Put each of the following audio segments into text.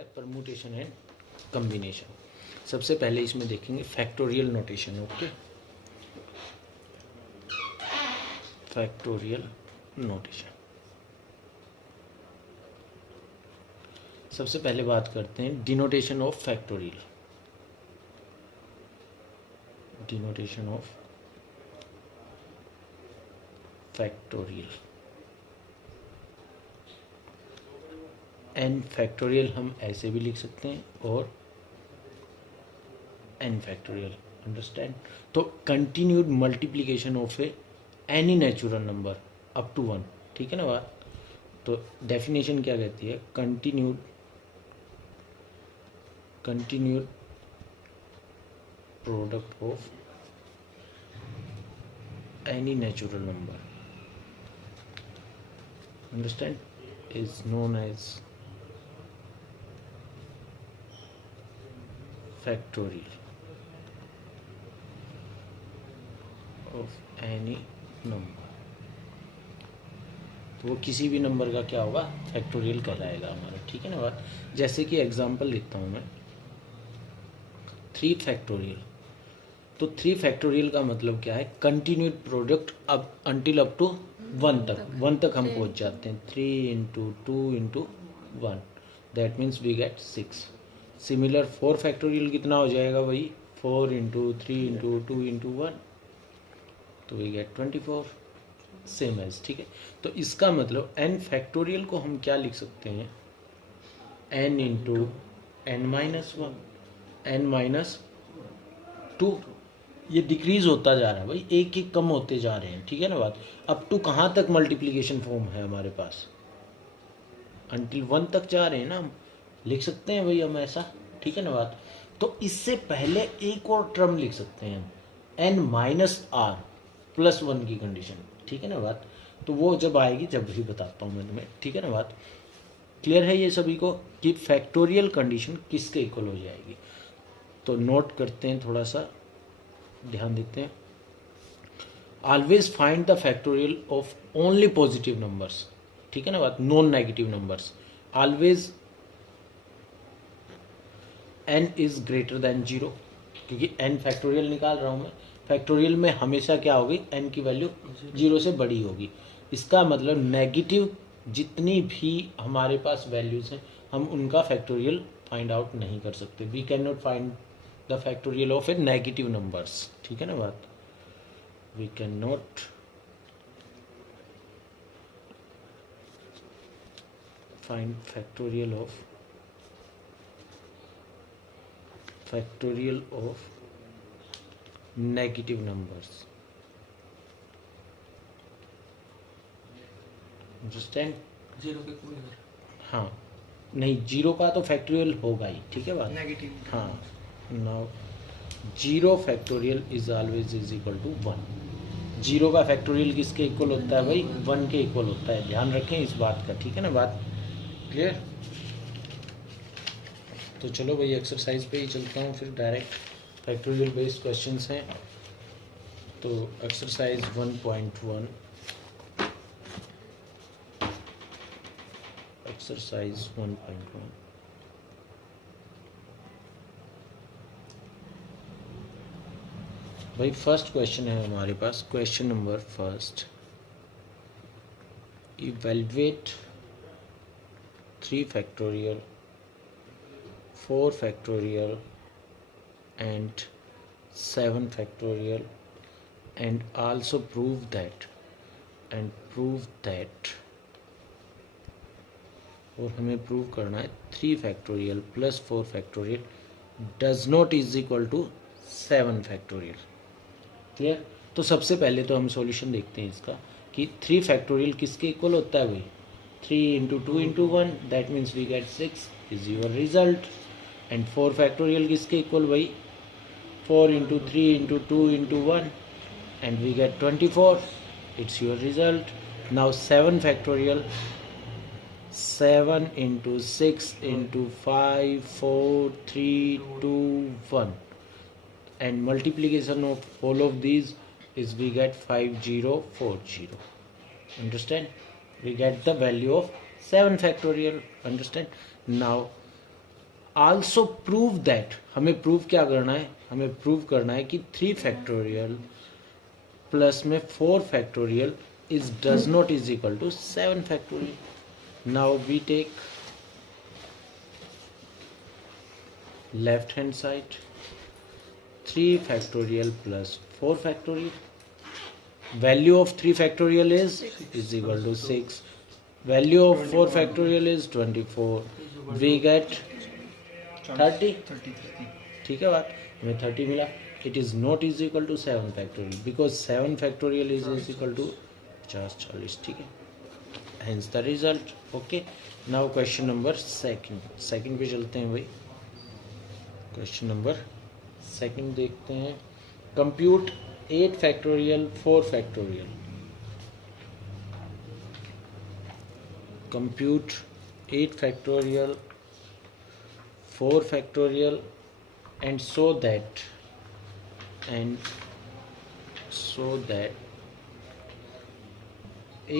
है permutation and combination. सबसे पहले इसमें देखेंगे factorial notation. Okay, factorial notation. सबसे पहले बात करते हैं denotation of factorial. Denotation of factorial. N factorial हम ऐसे भी लिख सकते हैं और एन फैक्टोरियल। अंडरस्टैंड? तो continued multiplication of a any natural number up to 1। ठीक है ना बात? तो डेफिनेशन क्या कहती है? Continued product of any natural number, understand, is known as factorial of any number. तो वो किसी भी नंबर का क्या होगा? फैक्टोरियल कहलाएगा हमारा। ठीक है ना बात? जैसे कि एग्जांपल लिखता हूँ मैं 3 फैक्टोरियल। तो 3 फैक्टोरियल का मतलब क्या है? कंटिन्यूड प्रोडक्ट अब अंटिल अप टू 1 तक। 1 तक हम पहुँच जाते हैं। 3 into 2 into 1, that means we get 6। Similar 4 factorial कितना हो जाएगा भाई? 4 इंटू 3 इंटू 2 इंटू 1, तो वी गेट 24। Same as. ठीक है, तो इसका मतलब n फैक्टोरियल को हम क्या लिख सकते हैं? n into n minus 1, n minus 2। ये डिक्रीज होता जा रहा है भाई, एक एक कम होते जा रहे हैं। ठीक है ना बात? अप टू कहाँ तक मल्टीप्लिकेशन फॉर्म है हमारे पास? अंटिल 1 तक जा रहे हैं ना, हम लिख सकते हैं भाई हम ऐसा। ठीक है ना बात? तो इससे पहले एक और टर्म लिख सकते हैं हम, n माइनस आर प्लस 1 की कंडीशन। ठीक है ना बात? तो वो जब आएगी जब भी बताता हूँ मैं तुम्हें। ठीक है ना बात? क्लियर है ये सभी को कि फैक्टोरियल कंडीशन किसके इक्वल हो जाएगी? तो नोट करते हैं, थोड़ा सा ध्यान देते हैं। Always find the factorial of only positive numbers. ठीक है ना बात? Non negative numbers. Always n is greater than 0, क्योंकि n फैक्टोरियल निकाल रहा हूं मैं। फैक्टोरियल में हमेशा क्या होगी? n की वैल्यू 0 से बड़ी होगी। इसका मतलब नेगेटिव जितनी भी हमारे पास वैल्यूज हैं, हम उनका फैक्टोरियल फाइंड आउट नहीं कर सकते। We can not find the factorial of a negative numbers. ठीक है ना बात? We can not find factorial of negative numbers. Understand? 0 के कोई और हाँ, नहीं, 0 का तो फैक्टोरियल होगा ही। ठीक है बात? नेगेटिव। हाँ, now 0 factorial is always is equal to 1। 0 का फैक्टोरियल किसके इक्वल होता है भाई? 1 के इक्वल होता है। ध्यान रखें इस बात का। ठीक है ना बात? क्लियर? तो चलो भाई एक्सरसाइज पे ही चलता हूँ फिर डायरेक्ट। फैक्टोरियल बेस्ड क्वेश्चंस हैं। तो एक्सरसाइज 1.1, एक्सरसाइज 1.1। भाई फर्स्ट क्वेश्चन है हमारे पास। Question number first, evaluate 3 factorial, 4 factorial and 7 factorial and also prove that और हमें प्रूव करना है 3 factorial plus 4 factorial does not is equal to 7 factorial. Clear? तो सबसे पहले तो हम सॉल्यूशन देखते हैं इसका कि 3 फैक्टोरियल किसके इक्वल होता है भाई? 3 into 2 into 1, that means we get 6 is your result. And 4 factorial किसके इक्वल भाई? 4 into 3 into 2 into 1 and we get 24, it's your result. Now 7 factorial, 7 into 6 into 5 4 3 2 1 and multiplication of all of these is we get 5040. Understand? We get the value of 7 factorial. Understand? Now also prove that, हमें prove क्या करना है, हमें prove करना है कि 3 factorial plus में 4 factorial is does not is equal to 7 factorial. Now we take left hand side 3 factorial plus 4 factorial, value of 3 factorial is equal to 6, value of 4 factorial is 24, we get 30, ठीक है बात, हमें 30 मिला। it is not is equal to 7 factorial because 7 factorial is equal to 40, ठीक है, hence the result। okay, now question number second पे चलते हैं भाई। question number second देखते हैं, compute 8 factorial 4 factorial, compute 8 factorial 4 factorial and so that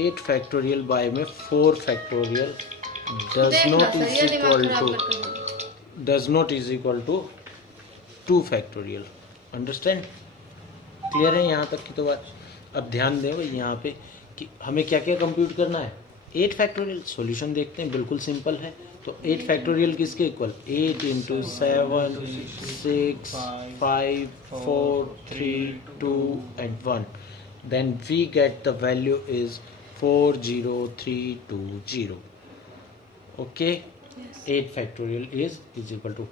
8 factorial by में 4 factorial does not is equal to 2 factorial। Understand, clear है यहाँ तक की तो बात। अब ध्यान दें भाई यहाँ पे कि हमें क्या क्या कंप्यूट करना है। 8 फैक्टोरियल सॉल्यूशन देखते हैं, बिल्कुल सिंपल है। तो 8 फैक्टोरियल किसके इक्वल, 8 into 7 6 5 4 3 2 and 1, then we get the value is 40320। Okay, 8 factorial is equal to,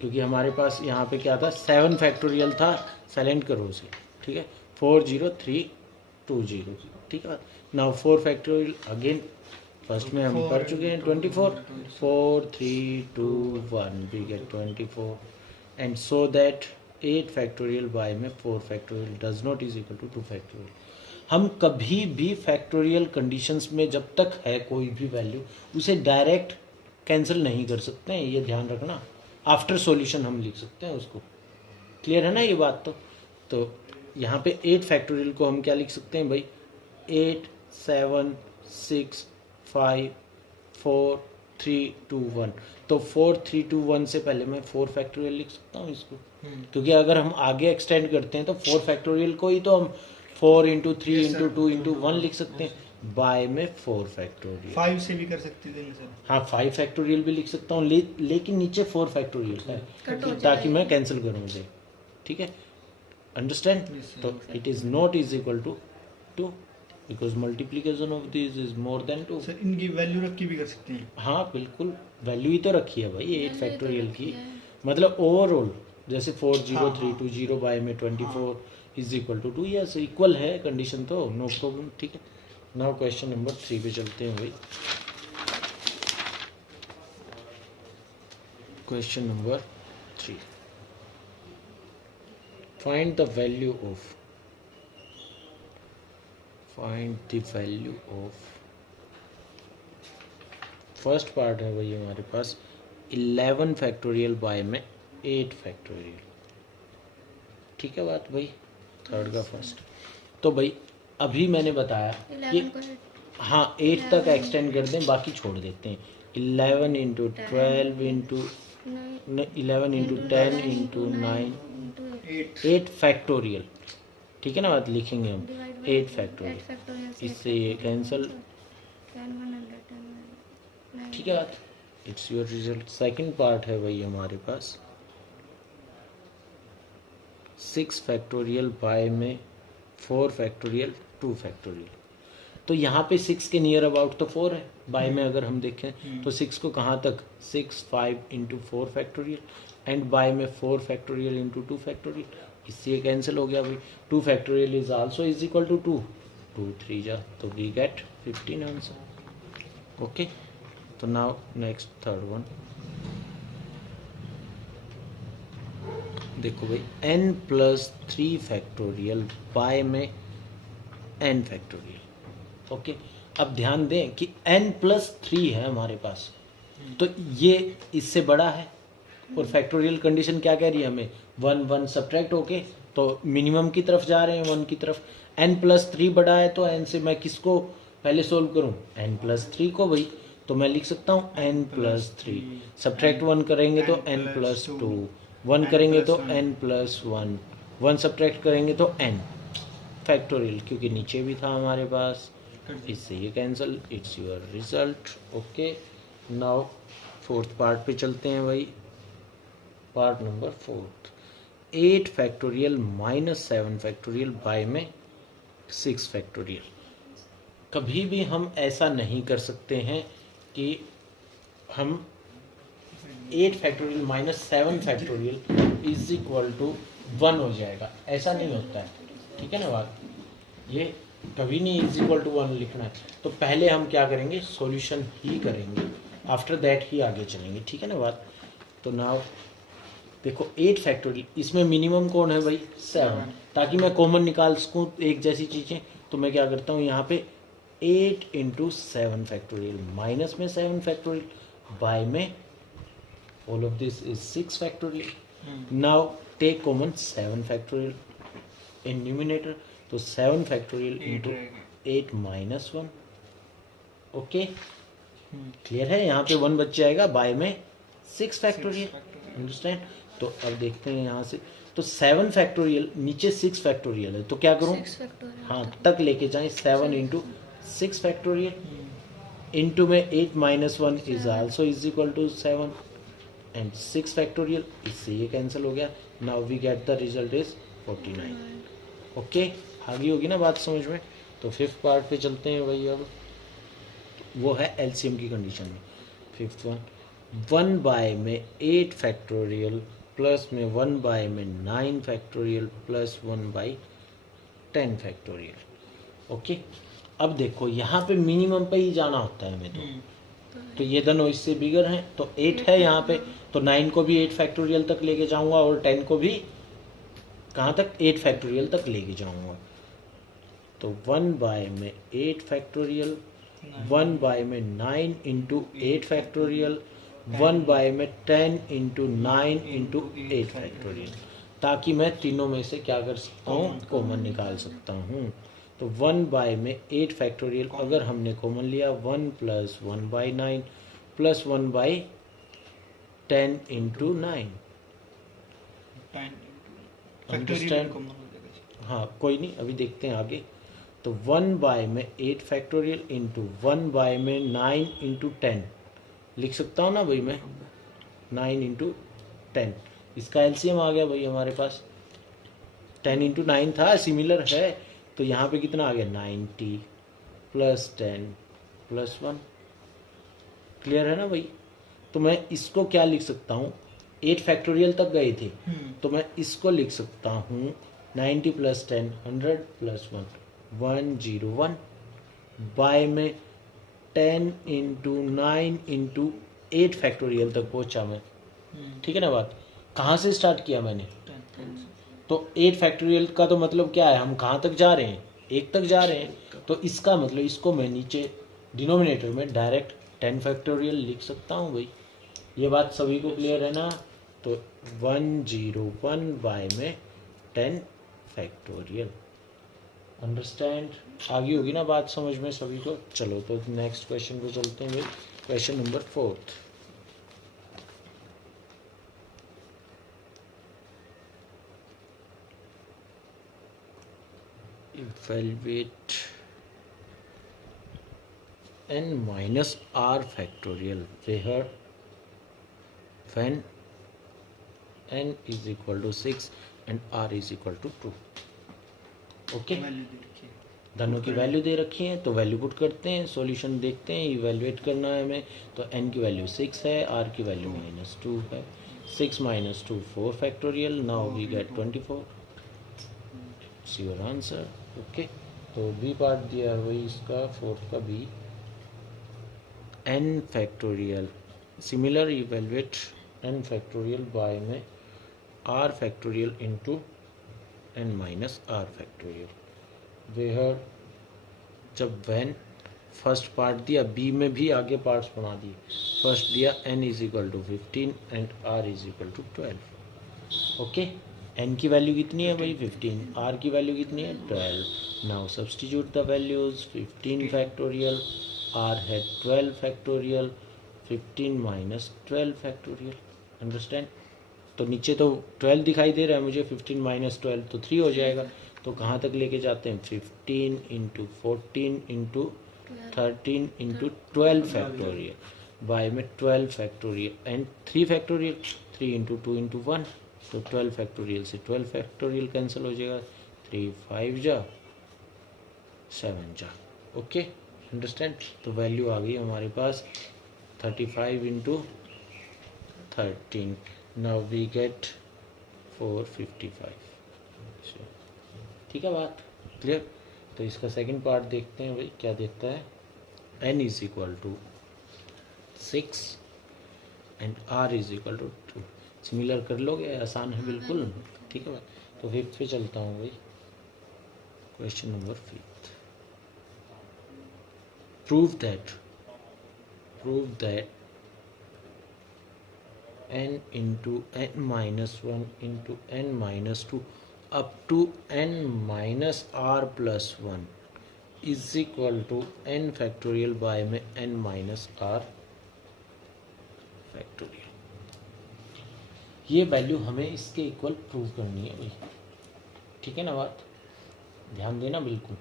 क्योंकि हमारे पास यहाँ पे क्या था, 7 फैक्टोरियल था, साइलेंट करो उसे, ठीक है, 40320, ठीक है। नाउ 4 फैक्टोरियल अगेन फर्स्ट में हम कर चुके हैं 24, 4321 we get 24 and so that 8 factorial by में 4 factorial does not is equal to 2 factorial. हम कभी भी फैक्टोरियल कंडीशंस में जब तक है कोई भी वैल्यू उसे डायरेक्ट कैंसिल नहीं कर सकते हैं, ये ध्यान रखना। आफ्टर सॉल्यूशन हम लिख सकते हैं उसको, क्लियर है ना ये बात। तो यहाँ पे 8 फैक्टोरियल को हम क्या लिख सकते हैं भाई, 8 7 6 5 4 3 2 1। तो 4 3 2 1 से पहले मैं 4 फैक्टोरियल लिख सकता हूँ इसको, क्योंकि अगर हम आगे एक्सटेंड करते हैं तो 4 फैक्टोरियल को ही तो हम 4 इंटू 3 इंटू 2 इंटू 1 लिख सकते हैं, बाय में 4 फैक्टोरियल। 5 से भी कर सकते थे सर। हाँ 5 फैक्टोरियल भी लिख सकता हूँ, लेकिन नीचे 4 फैक्टोरियल है ताकि मैं कैंसिल करूँ उसे, ठीक है, अंडरस्टैंड। तो it is not is equal to 2 because multiplication of this is more than 2। Sir इनकी वैल्यू रख के भी कर सकते हैं। हाँ बिल्कुल, वैल्यू ही तो रखी है भाई 8 फैक्टोरियल की, मतलब ओवरऑल जैसे 40320 बाय में 24 is equal to 2, yes equal है कंडीशन, तो नो प्रॉब्लम, ठीक है। नाउ क्वेश्चन नंबर 3 पे चलते हैं भाई। Question number 3, find the value of first part है भाई हमारे पास 11 फैक्टोरियल बाय में 8 फैक्टोरियल, ठीक है बात भाई, थर्ड का फर्स्ट। तो भाई अभी मैंने बताया कि हाँ 8 तक एक्सटेंड कर दें, बाकी छोड़ देते हैं। 11 into 12 into 11 into 10 into 9 8 factorial, ठीक है ना बात, लिखेंगे हम 8 फैक्टोरियल, इससे ये कैंसिल, ठीक है बात, it's your result. Second part है भाई हमारे पास 6 फैक्टोरियल बाय में 4 फैक्टोरियल 2 फैक्टोरियल। तो यहाँ पे 6 के नियर अबाउट तो 4 है, बाय में अगर हम देखें तो 6 को कहाँ तक, 6 5 इंटू 4 फैक्टोरियल एंड बाय में 4 फैक्टोरियल इंटू 2 फैक्टोरियल, इससे ये कैंसिल हो गया भाई। 2 factorial is also is equal to 2, 2 3 जा, तो वी गेट 15 आंसर। ओके, तो नाउ नेक्स्ट थर्ड वन देखो भाई, n प्लस 3 फैक्टोरियल बाय में n फैक्टोरियल। ओके, अब ध्यान दें कि n प्लस 3 है हमारे पास, तो ये इससे बड़ा है, और फैक्टोरियल कंडीशन क्या कह रही है हमें, 1 1 सब्ट्रैक्ट होके तो मिनिमम की तरफ जा रहे हैं, 1 की तरफ। n प्लस 3 बड़ा है तो n से मैं किसको पहले सोल्व करूं, n प्लस 3 को भाई, तो मैं लिख सकता हूँ n plus three. Subtract one करेंगे तो n प्लस टू, वन करेंगे तो n plus one, one subtract करेंगे तो n फैक्टोरियल, क्योंकि नीचे भी था हमारे पास, इससे ये cancel, it's your result. Okay, now fourth part पे चलते हैं भाई। Part number fourth, 8 factorial minus 7 factorial by में 6 फैक्टोरियल। कभी भी हम ऐसा नहीं कर सकते हैं कि हम 8 factorial minus 7 factorial is equal to 1 हो जाएगा, ऐसा नहीं होता है, ठीक है ना बात। ये कभी नहीं इज इक्वल टू 1 लिखना है। तो पहले हम क्या करेंगे, सॉल्यूशन ही करेंगे, आफ्टर दैट ही आगे चलेंगे, ठीक है ना बात। तो नाउ देखो 8 फैक्टोरियल, इसमें मिनिमम कौन है भाई 7, ताकि मैं कॉमन निकाल सकूँ एक जैसी चीज़ें। तो मैं क्या करता हूँ यहाँ पे 8 इंटू 7 फैक्टोरियल, माइनस में 7 फैक्टोरियल, बाय में all of this is 6 factorial. Now take common 7 factorial in numerator, तो 7 factorial into 8 minus 1। Okay, clear है, यहाँ पे 1 बच जाएगा, बाय में 6 फैक्टोरियल, अंडरस्टैंड। तो अब देखते हैं यहाँ से, तो 7 फैक्टोरियल नीचे 6 फैक्टोरियल है, तो क्या करूँ, हाँ तक लेके जाएं, 7 इंटू 6 फैक्टोरियल, इंटू में 8 minus 1 is also is equal to 7 and 6 factorial, इससे ये कैंसिल हो गया। Now we get the result is 49। Okay, आगे होगी ना बात समझ में। तो फिफ्थ पार्ट पे चलते हैं भाई, अब वो है एलसीएम की कंडीशन में। फिफ्थ वन, 1 बाय में 8 फैक्टोरियल प्लस में 1 बाय में 9 factorial plus 1 by 10 factorial. Okay, अब देखो यहाँ पे मिनिमम पे ही जाना होता है हमें, तो ये दोनों इससे बिगर हैं, तो 8 है यहाँ पे, तो 9 को भी 8 फैक्टोरियल तक लेके जाऊंगा और 10 को भी कहाँ तक, 8 फैक्टोरियल तक लेके जाऊंगा। तो 1 बाय में 8 फैक्टोरियल, 1 बाय में 9 इंटू 8 फैक्टोरियल, 1 बाय में 10 इंटू 9 इंटू 8 फैक्टोरियल, ताकि मैं तीनों में से क्या कर सकता हूँ, कॉमन निकाल सकता हूँ। तो 1 बाय में 8 फैक्टोरियल अगर हमने कॉमन लिया, 1 plus 1 by 9 plus 1 by 10 into 9, understand. हाँ कोई नहीं, अभी देखते हैं आगे। तो 1 बाय में 8 फैक्टोरियल इंटू 1 बाय में 9 इंटू 10 लिख सकता हूँ ना भाई मैं, 9 इंटू 10, इसका एलसीएम आ गया भाई हमारे पास। 10 इंटू 9 था, सिमिलर है, तो यहाँ पे कितना आ गया, 90 प्लस 10 प्लस 1, क्लियर है ना भाई। तो मैं इसको क्या लिख सकता हूँ, 8 फैक्टोरियल तक गए थे, तो मैं इसको लिख सकता हूँ 90 प्लस 10 100 प्लस 1 101 बाय में 10 इंटू 9 इंटू 8 फैक्टोरियल तक पहुँचा मैं, ठीक है ना बात। कहाँ से स्टार्ट किया मैंने, तो 8 फैक्टोरियल का तो मतलब क्या है, हम कहाँ तक जा रहे हैं, 1 तक जा रहे हैं। तो इसका मतलब इसको मैं नीचे डिनोमिनेटर में डायरेक्ट 10 फैक्टोरियल लिख सकता हूँ भाई। ये बात सभी को क्लियर है ना। तो 101 बाय में 10 फैक्टोरियल, अंडरस्टैंड। आगे होगी ना बात समझ में सभी को। चलो तो नेक्स्ट क्वेश्चन पे चलते हैं भाई, question number 4। Evaluate n minus r factorial where when n is equal to 6 and r is equal to 2। Okay, दोनों की वैल्यू दे रखी है, तो वैल्यू पुट करते हैं, सॉल्यूशन देखते हैं, इवेलुएट करना है हमें। तो n की वैल्यू 6 है, r की वैल्यू -2 है, 6 minus 2 4 factorial, now we get 24, see your answer. Okay, तो बी पार्ट दिया है वही इसका, फोर्थ का B, n factorial, similar evaluate n factorial by में r factorial into n minus r factorial, where जब वैन फर्स्ट पार्ट दिया, B में भी आगे पार्ट्स बना दिए। फर्स्ट दिया n is equal to 15 and r is equal to 12। Okay, n की वैल्यू कितनी है भाई 15, r की वैल्यू कितनी है 12। Now substitute the values, 15 factorial आर है 12 फैक्टोरियल, 15 माइनस 12 फैक्टोरियल। अंडरस्टैंड? तो नीचे तो 12 दिखाई दे रहा है मुझे, 15 माइनस 12 तो 3 हो जाएगा। तो कहाँ तक लेके जाते हैं? 15 into 14 into 13 into 12 factorial, by में 12 factorial and 3 factorial, 3 into 2 into 1, तो 12 फैक्टोरियल से 12 फैक्टोरियल कैंसिल हो जाएगा, 3 5 जा 7 जा। Okay, understand? तो वैल्यू आ गई हमारे पास 35 इंटू 13, नाउ वी गेट 455। ठीक है, बात क्लियर? तो इसका सेकंड पार्ट देखते हैं भाई, क्या देखता है? n is equal to 6 and r is equal to 2। Similar कर लोगे? आसान है बिल्कुल। ठीक है भाई, तो फिफ्थ पे चलता हूँ भाई, question number 5। Prove that n into n minus 1 into n minus 2 up to n minus r plus 1 is equal to n factorial by में n माइनस r फैक्टोरियल। ये वैल्यू हमें इसके इक्वल प्रूव करनी है भाई। ठीक है ना बात? ध्यान देना बिल्कुल।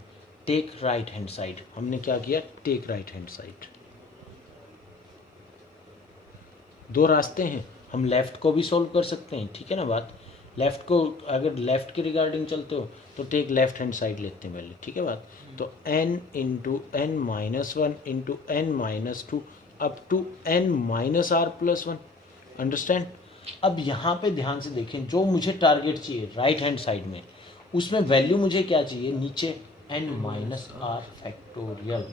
टेक राइट हैंड साइड, हमने क्या किया? Take right hand side. दो रास्ते हैं, हम लेफ्ट को भी सोल्व कर सकते हैं। ठीक है ना बात? लेफ्ट को, अगर लेफ्ट के रिगार्डिंग चलते हो तो टेक लेफ्ट हैंड साइड लेते हैं पहले। ठीक है बात? तो n into n minus 1 into n minus 2 up to n minus r plus 1। Understand? अब यहाँ पे ध्यान से देखें, जो मुझे टारगेट चाहिए राइट हैंड साइड में, उसमें वैल्यू मुझे क्या चाहिए? नीचे n minus r factorial.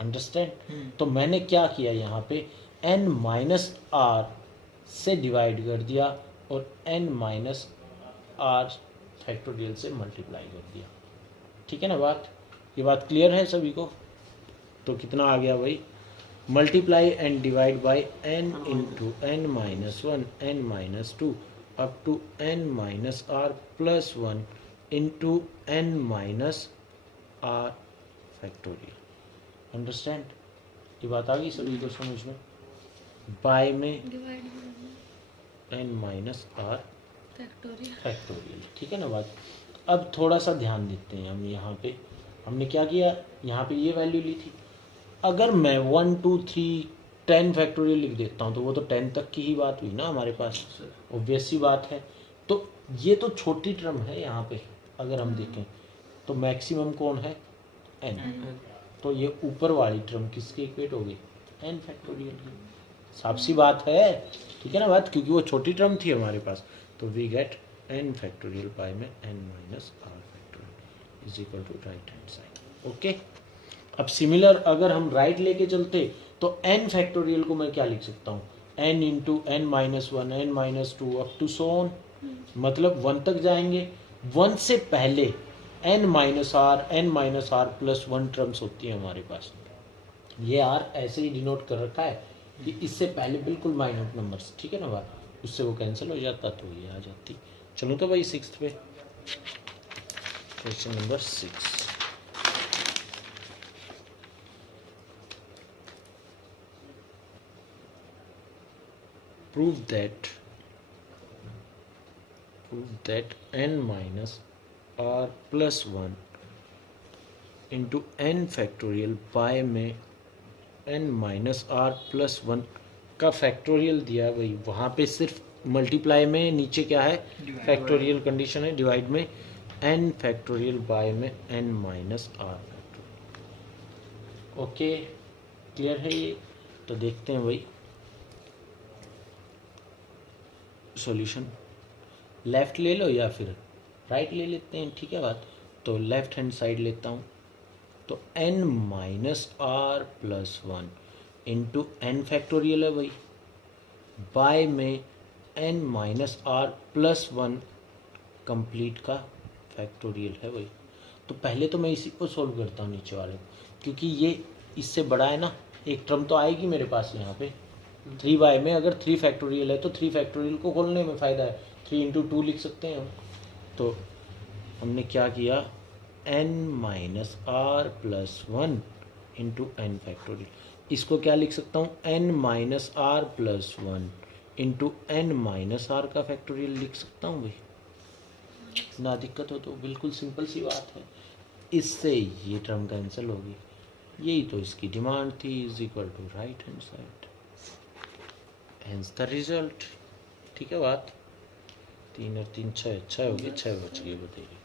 Understand? तो मैंने क्या किया यहाँ पे? n माइनस r से डिवाइड कर दिया और n माइनस r फैक्टोरियल से मल्टीप्लाई कर दिया। ठीक है ना बात? ये बात क्लियर है सभी को? तो कितना आ गया भाई? Multiply and divide by n into n minus 1 n minus 2 up to n minus r plus 1 into n minus r factorial. Understand? ये बात आ गई सभी को समझ में? बाय में n माइनस r फैक्टोरियल। ठीक है ना बात? अब थोड़ा सा ध्यान देते हैं हम। यहाँ पे हमने क्या किया? यहाँ पे ये वैल्यू ली थी। अगर मैं 1 2 3 10 फैक्टोरियल लिख देता हूँ तो वो तो 10 तक की ही बात हुई ना हमारे पास, ऑब्वियस सी बात है। तो ये तो छोटी टर्म है यहाँ पे, अगर हम देखें तो मैक्सिमम कौन है? n। तो ये ऊपर वाली टर्म किसके इक्वेट होगी? n फैक्टोरियल की। साफ सी बात है। ठीक है ना बात? क्योंकि वो छोटी टर्म थी हमारे पास। तो we get n factorial by में n minus r factorial is equal to right hand side. Okay, अब सिमिलर अगर हम राइट लेके चलते तो n फैक्टोरियल को मैं क्या लिख सकता हूँ? n into n minus 1 n minus 2 up to so on, मतलब 1 तक जाएंगे। 1 से पहले n minus r plus 1 terms होती है हमारे पास। ये r ऐसे ही डिनोट कर रखा है कि इससे पहले बिल्कुल माइनर नंबर्स। ठीक है ना बात? उससे वो कैंसिल हो जाता तो ये आ जाती। चलो तो भाई 6th पे, question number 6। prove that n minus r plus 1 into n factorial by में n माइनस r प्लस 1 का फैक्टोरियल दिया है भाई। वहाँ पे सिर्फ मल्टीप्लाई में, नीचे क्या है? फैक्टोरियल कंडीशन है। डिवाइड में n फैक्टोरियल बाय में n minus r factorial. Okay, clear है ये? तो देखते हैं भाई सॉल्यूशन। लेफ्ट ले लो या फिर राइट ले लेते हैं। ठीक है बात? तो लेफ्ट हैंड साइड लेता हूँ। तो n minus r plus 1 into n factorial है भाई, बाय में n minus r plus 1 complete का फैक्टोरियल है भाई। तो पहले तो मैं इसी को सोल्व करता हूँ नीचे वाले को, क्योंकि ये इससे बड़ा है ना। एक टर्म तो आएगी मेरे पास यहाँ पे 3 बाय में। अगर 3 फैक्टोरियल है तो 3 फैक्टोरियल को खोलने में फ़ायदा है। 3 इंटू 2 लिख सकते हैं हम। तो हमने क्या किया? n minus r plus 1 into n factorial. इसको क्या लिख सकता हूँ, n minus r plus one into n minus r का फैक्टोरियल लिख सकता हूँ भाई, ना दिक्कत हो तो, बिल्कुल सिंपल सी बात है। इससे ये टर्म कैंसिल होगी, यही तो इसकी डिमांड थी, is equal to right hand side, hence the result. ठीक है बात, 3 और 3 6 6 हो गए, 6 बच गए, बताइए।